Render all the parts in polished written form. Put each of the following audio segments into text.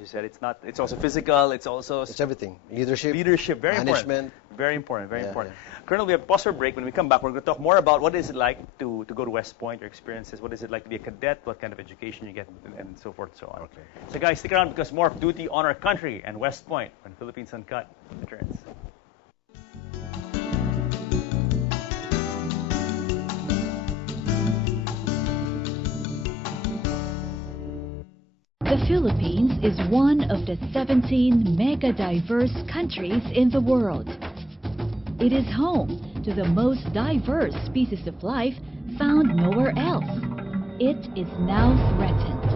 You said it's also physical, it's also... It's everything. Leadership, very management. Important. Very important, very important. Yeah. Colonel, we have a pause for break. When we come back, we're going to talk more about what is it like to go to West Point, your experiences, what is it like to be a cadet, what kind of education you get, and so forth and so on. Okay. So guys, stick around because more of Duty on Our Country and West Point when Philippines Uncut returns. The Philippines is one of the 17 mega-diverse countries in the world. It is home to the most diverse species of life found nowhere else. It is now threatened.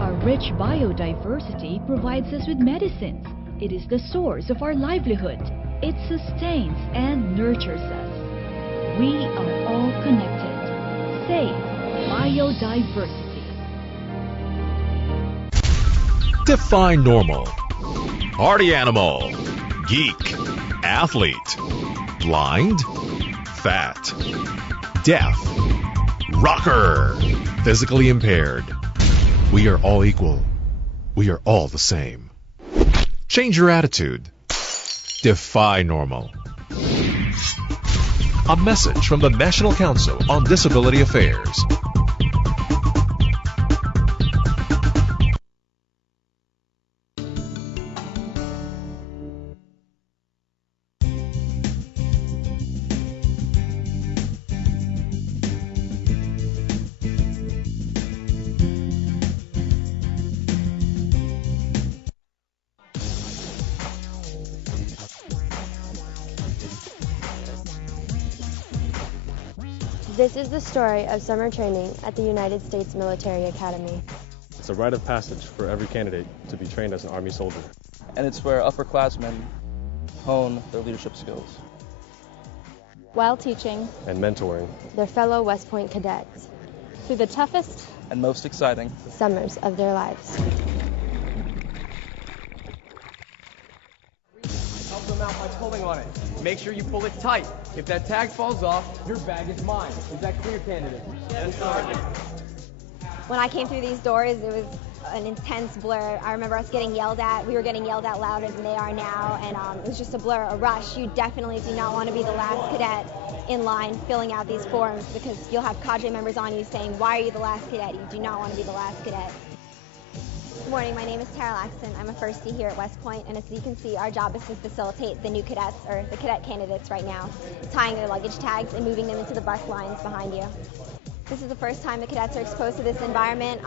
Our rich biodiversity provides us with medicines. It is the source of our livelihood. It sustains and nurtures us. We are all connected. Save biodiversity. Define normal. Party animal. Geek. Athlete. Blind. Fat. Deaf. Rocker. Physically impaired. We are all equal. We are all the same. Change your attitude. Defy normal. A message from the National Council on Disability Affairs. This is the story of summer training at the United States Military Academy. It's a rite of passage for every candidate to be trained as an Army soldier. And it's where upperclassmen hone their leadership skills. While teaching and mentoring their fellow West Point cadets through the toughest and most exciting summers of their lives. Help them out by pulling on it. Make sure you pull it tight. If that tag falls off, your bag is mine. Is that clear, candidate? Yes, Sergeant. When I came through these doors, it was an intense blur. I remember us getting yelled at. We were getting yelled at louder than they are now, and it was just a blur, a rush. You definitely do not want to be the last cadet in line filling out these forms because you'll have cadre members on you saying, why are you the last cadet? You do not want to be the last cadet. Good morning, my name is Tara Laxton. I'm a firstie here at West Point, and as you can see, our job is to facilitate the new cadets, or the cadet candidates right now, tying their luggage tags and moving them into the bus lines behind you. This is the first time the cadets are exposed to this environment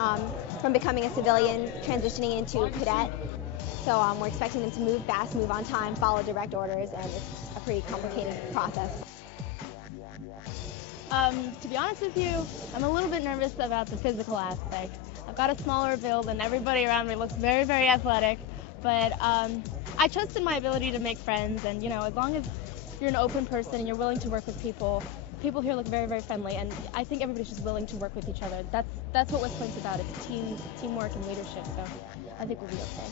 from becoming a civilian, transitioning into a cadet. So we're expecting them to move fast, move on time, follow direct orders, and it's a pretty complicated process. To be honest with you, I'm a little bit nervous about the physical aspect. I've got a smaller build and everybody around me looks very, very athletic, but I trust in my ability to make friends, and as long as you're an open person and you're willing to work with people, people here look very, very friendly, and I think everybody's just willing to work with each other. That's what West Point's about. It's teamwork and leadership, so I think we'll be okay.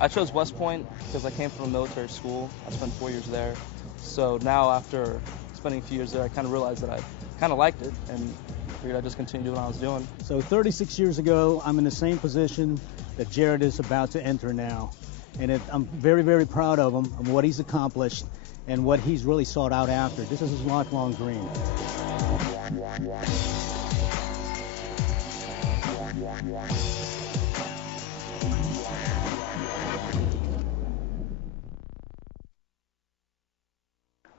I chose West Point because I came from a military school. I spent 4 years there. So now after spending a few years there, I kind of realized that I kind of liked it and figured I'd just continue doing what I was doing. So 36 years ago, I'm in the same position that Jared is about to enter now. And I'm very, very proud of him and what he's accomplished and what he's really sought out after. This is his lifelong dream.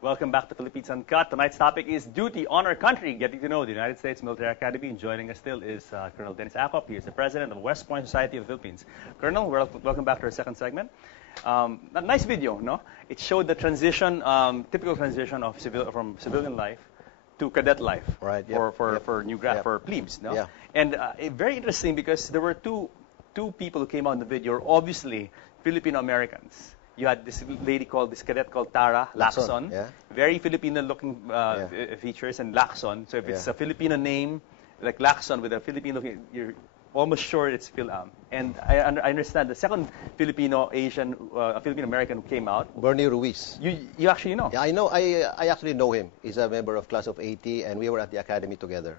Welcome back to Philippines Uncut. Tonight's topic is Duty on Our Country, getting to know the United States Military Academy. And joining us still is Colonel Dennis Acop. He is the president of the West Point Society of the Philippines. Colonel, welcome back to our second segment. A nice video, no? It showed the transition, typical transition of from civilian life to cadet life, right? For new grad, for plebes, no? Yeah. And very interesting because there were two people who came out in the video, obviously Filipino Americans. You had this cadet called Tara Lacson. Yeah. Very Filipino-looking features, and Lacson. So if it's a Filipino name, like Lacson with a Filipino, you're almost sure it's Phil-Am. And I understand the second Filipino-Asian, Filipino-American who came out. Bernie Ruiz. You actually know? Yeah, I know. I actually know him. He's a member of class of 80, and we were at the academy together.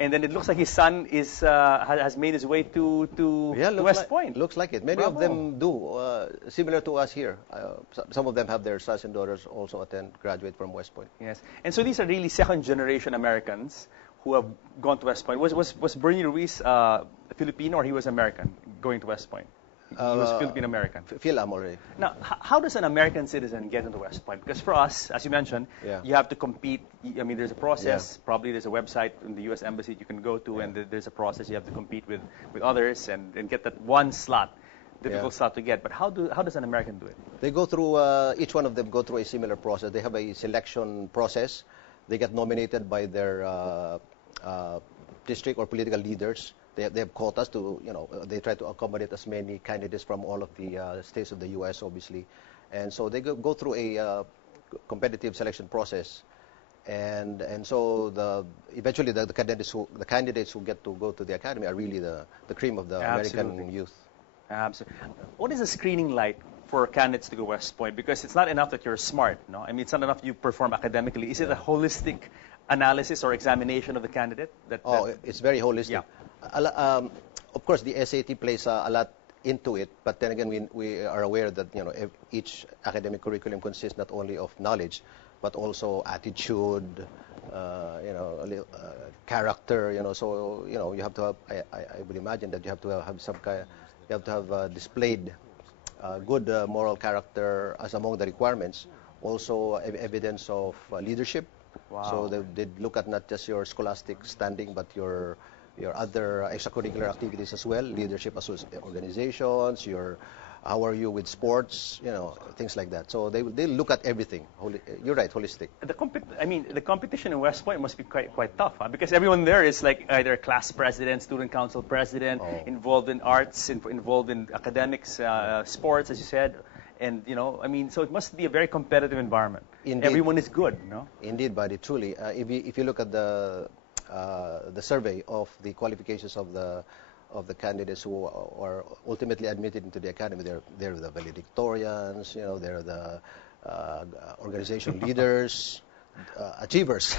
And then it looks like his son has made his way to West Point. Looks like it. Many Bravo. of them do, similar to us here. Some of them have their sons and daughters also graduate from West Point. Yes. And so these are really second-generation Americans who have gone to West Point. Was Bernie Ruiz Filipino, or he was American going to West Point? He was Filipino-American. Phil-Am already. Now, how does an American citizen get into West Point? Because for us, as you mentioned, you have to compete. I mean, there's a process. Probably there's a website in the U.S. Embassy you can go to, and there's a process. You have to compete with others and get that one slot. Difficult slot to get. But how does an American do it? They go through, each one of them go through a similar process. They have a selection process. They get nominated by their district or political leaders. They have quotas to, they try to accommodate as many candidates from all of the states of the U.S., obviously. And so they go through a competitive selection process. And so eventually the candidates who get to go to the academy are really the cream of the American youth. Absolutely. What is the screening like for candidates to go West Point? Because it's not enough that you're smart, no? I mean, it's not enough you perform academically. Is it a holistic analysis or examination of the candidate? It's very holistic. Of course, the SAT plays a lot into it, but then again, we are aware that each academic curriculum consists not only of knowledge, but also attitude, character. So you have to have. I would imagine that you have to have some kind. You have to have displayed good moral character as among the requirements. Also, evidence of leadership. Wow. So they look at not just your scholastic standing, but your other extracurricular activities as well, leadership organizations, how are you with sports, things like that. So they look at everything. You're right, holistic. The competition in West Point must be quite tough, huh? Because everyone there is like either class president, student council president, involved in arts, involved in academics, sports, as you said. And, so it must be a very competitive environment. Indeed. Everyone is good, no? Indeed, buddy, truly. If you look at the survey of the qualifications of the candidates who are ultimately admitted into the academy, they're the valedictorians, they're the organization leaders, achievers.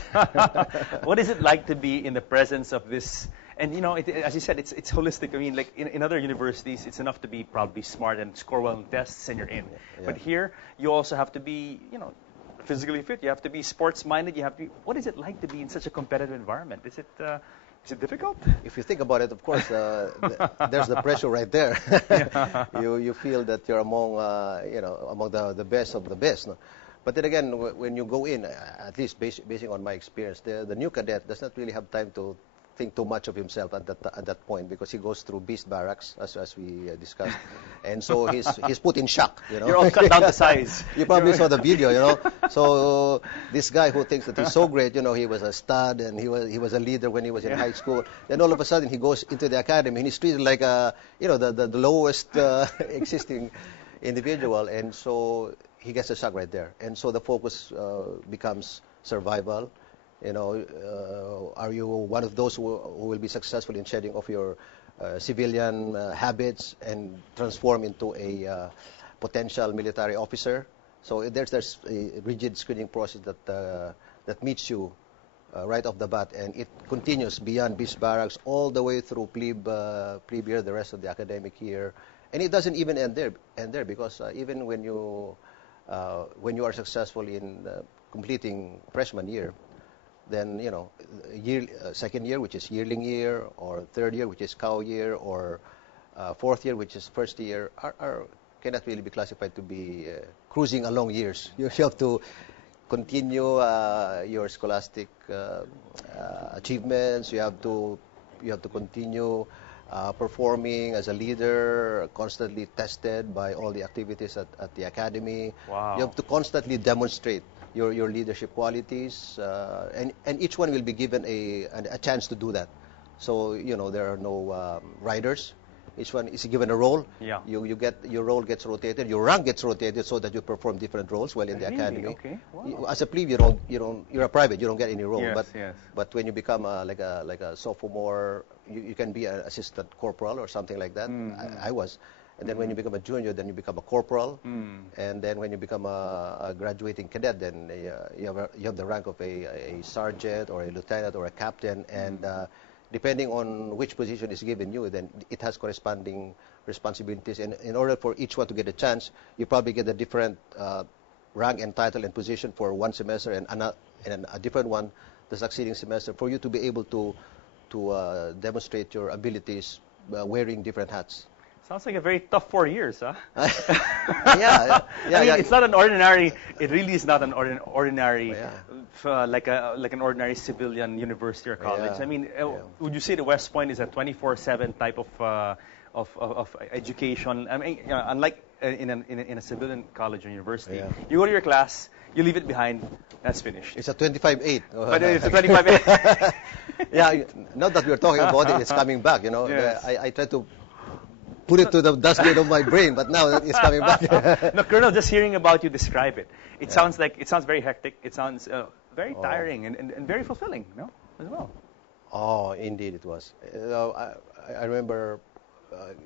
What is it like to be in the presence of this? And as you said, it's holistic. I mean, like in other universities, it's enough to be probably smart and score well in tests, and you're in. Yeah. But here, you also have to be, physically fit. You have to be sports-minded. You have to be. What is it like to be in such a competitive environment? Is it difficult? If you think about it, of course, there's the pressure right there. You feel that you're among the best of the best. No? But then again, when you go in, at least basing on my experience, the new cadet does not really have time to think too much of himself at that point, because he goes through beast barracks as we discussed, and so he's put in shock. You're all cut down to size. You probably saw the video, So this guy who thinks that he's so great, he was a stud and he was a leader when he was in high school. Then all of a sudden he goes into the academy and he's treated like the lowest existing individual, and so he gets a shock right there. And so the focus becomes survival. Are you one of those who will be successful in shedding off your civilian habits and transform into a potential military officer? So there's a rigid screening process that meets you right off the bat, and it continues beyond beast barracks all the way through plebe year, the rest of the academic year, and it doesn't even end there because even when you are successful in completing freshman year, then second year, which is yearling year, or third year, which is cow year, or fourth year, which is first year, cannot really be classified to be cruising along years. You have to continue your scholastic achievements. You have to continue performing as a leader, constantly tested by all the activities at the academy. Wow. You have to constantly demonstrate your leadership qualities, and each one will be given a chance to do that. So there are no riders. Each one is given a role. Yeah. Your role gets rotated, your rank gets rotated, so that you perform different roles while in the academy. Okay. Wow. As a plebe, you're a private. You don't get any role. Yes, but when you become like a sophomore, you can be an assistant corporal or something like that. I was. And then when you become a junior, then you become a corporal. And then when you become a graduating cadet, then you have the rank of a sergeant or a lieutenant or a captain. And depending on which position is given you, then it has corresponding responsibilities. And in order for each one to get a chance, you probably get a different rank and title and position for one semester, and a different one the succeeding semester, for you to be able to demonstrate your abilities wearing different hats. Sounds like a very tough 4 years, huh? Yeah. I mean, it's not an ordinary. It really is not an ordinary, like an ordinary civilian university or college. I mean, would you say the West Point is a 24/7 type of education? I mean, unlike in a civilian college or university, you go to your class, you leave it behind, that's finished. It's a 25/8. But it's a 25/8. Yeah, not that we're talking about it, it's coming back, you know. Yes. I try to put it to the dustbin of my brain, but now it's coming back. No, Colonel, just hearing about you describe it, it sounds very hectic. It sounds very tiring and very fulfilling, no, as well. Oh, indeed it was. I remember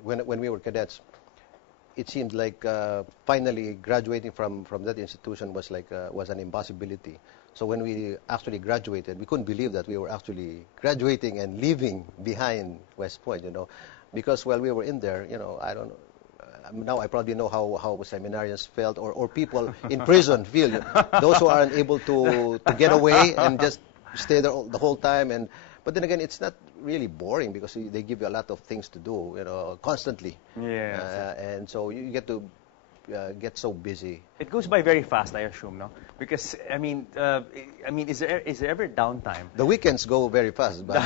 when we were cadets, it seemed like finally graduating from that institution was an impossibility. So when we actually graduated, we couldn't believe that we were actually graduating and leaving behind West Point, you know, because while we were in there, you know, I don't know. Now I probably know how seminarians felt, or people in prison feel. Those who aren't able to get away and just stay there the whole time. But then again, it's not really boring because they give you a lot of things to do, you know, constantly. Yeah. And so you get to get so busy. It goes by very fast, I assume, no? Because I mean, is there ever downtime? The weekends go very fast, but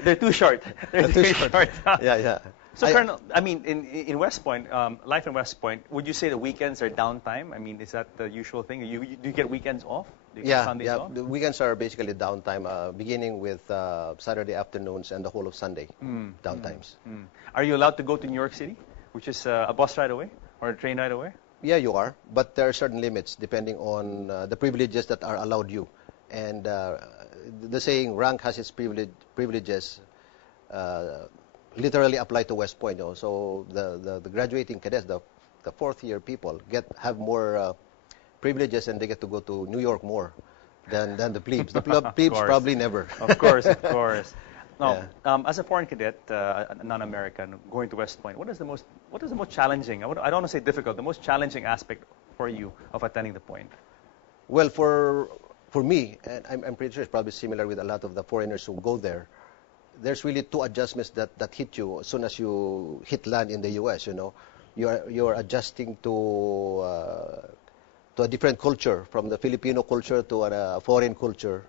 they're too short. They're too short. Yeah. So, Colonel, I mean, in West Point, life in West Point, would you say the weekends are downtime? I mean, is that the usual thing? Do you get weekends off? Do you get Sundays off? The weekends are basically downtime, beginning with Saturday afternoons and the whole of Sunday downtimes. Are you allowed to go to New York City, which is a bus ride away or a train ride away? Yeah, you are, but there are certain limits depending on the privileges that are allowed you. And the saying, rank has its privileges, literally apply to West Point. You know? So the graduating cadets, the fourth year people, have more privileges, and they get to go to New York more than the plebes. The plebes probably never. Of course. Now, as a foreign cadet, a non-American, going to West Point, what is the most challenging? I don't want to say difficult. The most challenging aspect for you of attending the point? Well, for me, and I'm pretty sure it's probably similar with a lot of the foreigners who go there. There's really two adjustments that hit you as soon as you hit land in the U.S. You know, you're adjusting to a different culture, from the Filipino culture to a foreign culture.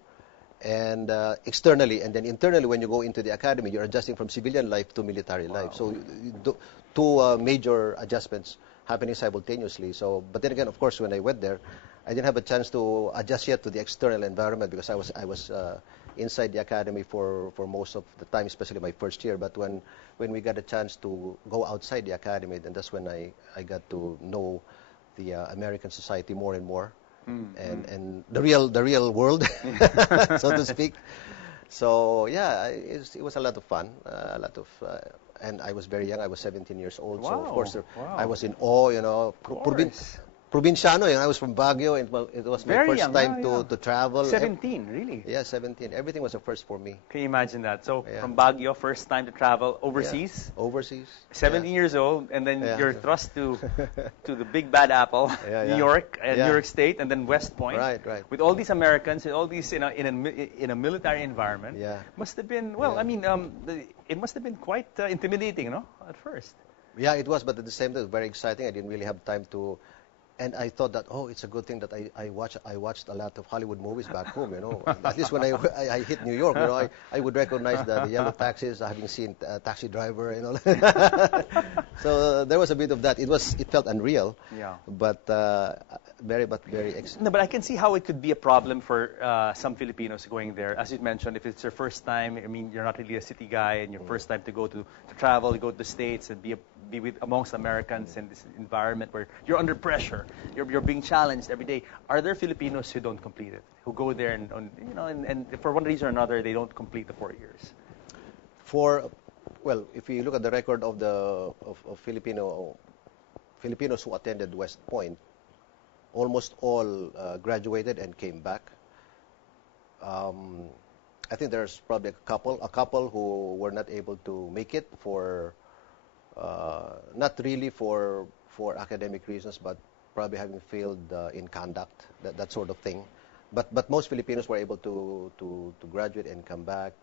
And externally, and then internally, when you go into the academy, you're adjusting from civilian life to military life. So two major adjustments happening simultaneously. So, but then again, of course, when I went there, I didn't have a chance to adjust yet to the external environment because I was inside the academy for most of the time, especially my first year. But when we got a chance to go outside the academy, then that's when I got to know the American society more and more. And the real world, so to speak. So yeah, it was a lot of fun, and I was very young. I was 17 years old, so of course I was in awe. You know, provinciano. You know, I was from Baguio, and it was my first time to travel. 17, really? Yeah, 17. Everything was a first for me. Can you imagine that? So from Baguio, first time to travel overseas. Yeah. Overseas. 17 years old, and then you're thrust to the big bad apple, New York, New York State, and then West Point. Right. With all these Americans and all these in a military environment. Yeah. Must have been I mean, it must have been quite intimidating, no? At first. Yeah, it was, but at the same time, it was very exciting. I didn't really have time to. And I thought that, it's a good thing that I watched a lot of Hollywood movies back home, you know. At least when I hit New York, you know, I would recognize the yellow taxis, having seen Taxi Driver, you know. So there was a bit of that. It felt unreal. Yeah. But very exciting. No, but I can see how it could be a problem for some Filipinos going there. As you mentioned, if it's your first time, I mean, you're not really a city guy, and your first time to go to travel, go to the States and be with amongst Americans in this environment where you're under pressure. You're being challenged every day. Are there Filipinos who don't complete it, who go there and for one reason or another they don't complete the 4 years? Well, if you look at the record of Filipinos who attended West Point, almost all graduated and came back. I think there's probably a couple who were not able to make it for not really for academic reasons, but probably having failed in conduct, that sort of thing. But most Filipinos were able to graduate and come back.